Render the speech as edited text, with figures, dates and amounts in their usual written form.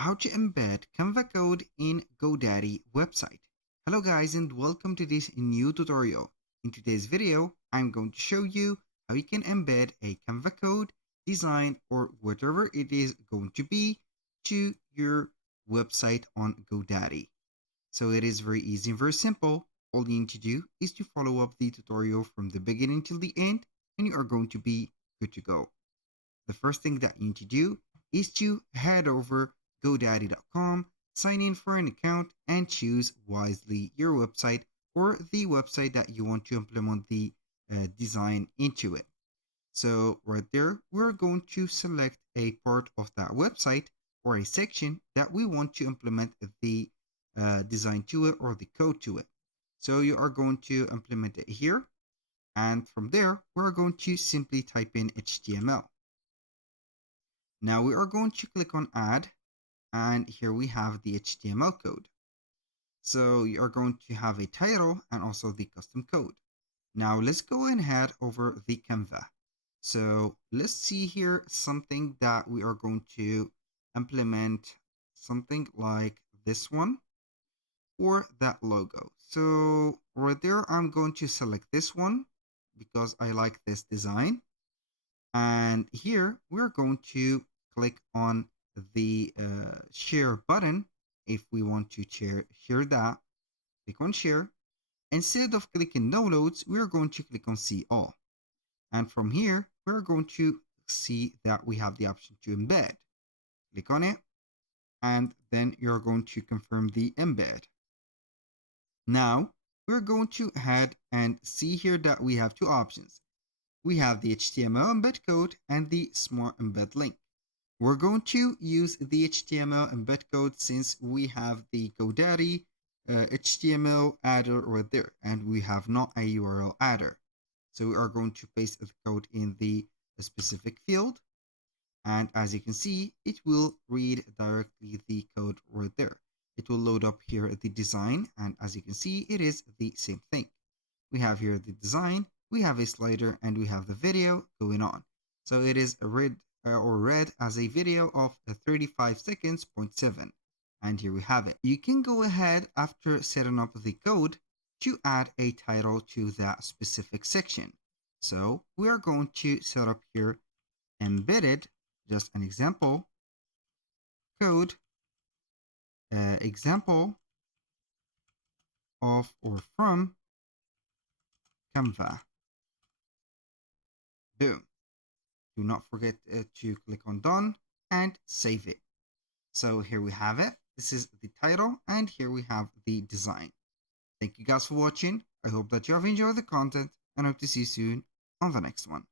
How to embed Canva code in GoDaddy website. Hello guys and welcome to this new tutorial. In today's video, I'm going to show you how you can embed a Canva code, design, or whatever it is going to be to your website on GoDaddy. So it is very easy and very simple. All you need to do is to follow up the tutorial from the beginning till the end and you are going to be good to go. The first thing that you need to do is to head over GoDaddy.com, sign in for an account, and choose wisely your website or the website that you want to implement the design into it. So right there, we're going to select a part of that website or a section that we want to implement the design to it or the code to it. So you are going to implement it here. And from there, we're going to simply type in HTML. Now we are going to click on add, and here we have the HTML code. So you are going to have a title and also the custom code. Now let's go and head over the Canva. So let's see here something that we are going to implement, something like this one or that logo. So right there, I'm going to select this one because I like this design. And here we're going to click on the share button. If we want to share that, click on share. Instead of clicking downloads, we're going to click on see all. And from here, we're going to see that we have the option to embed. Click on it, and then you're going to confirm the embed. Now, we're going to head and see here that we have two options. We have the HTML embed code and the smart embed link. We're going to use the HTML embed code since we have the GoDaddy HTML adder right there, and we have not a URL adder. So we are going to paste the code in the specific field. And as you can see, it will read directly the code right there. It will load up here the design. And as you can see, it is the same thing. We have here the design, we have a slider, and we have the video going on. So it is read as a video of 35 seconds, 0.7. And here we have it. You can go ahead after setting up the code to add a title to that specific section. So we are going to set up here embedded, just an example, code, example of or from Canva. Boom. Do not forget to click on done and save it. So here we have it. This is the title and here we have the design. Thank you guys for watching. I hope that you have enjoyed the content and hope to see you soon on the next one.